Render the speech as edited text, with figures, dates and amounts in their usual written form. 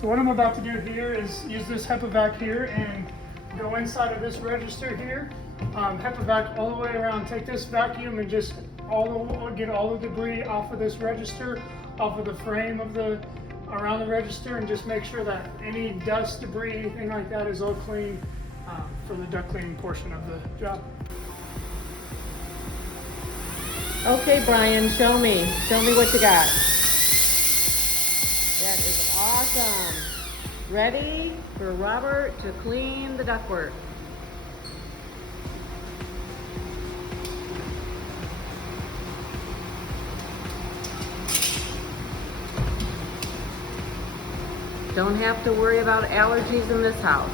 So what I'm about to do here is use this HEPA vac here and go inside of this register here. HEPA vac all the way around. Take this vacuum and just get all the debris off of this register, off of the frame of around the register, and just make sure that any dust, debris, anything like that is all clean for the duct cleaning portion of the job. Okay, Brian, show me what you got. That is awesome. Ready for Robert to clean the ductwork. Don't have to worry about allergies in this house.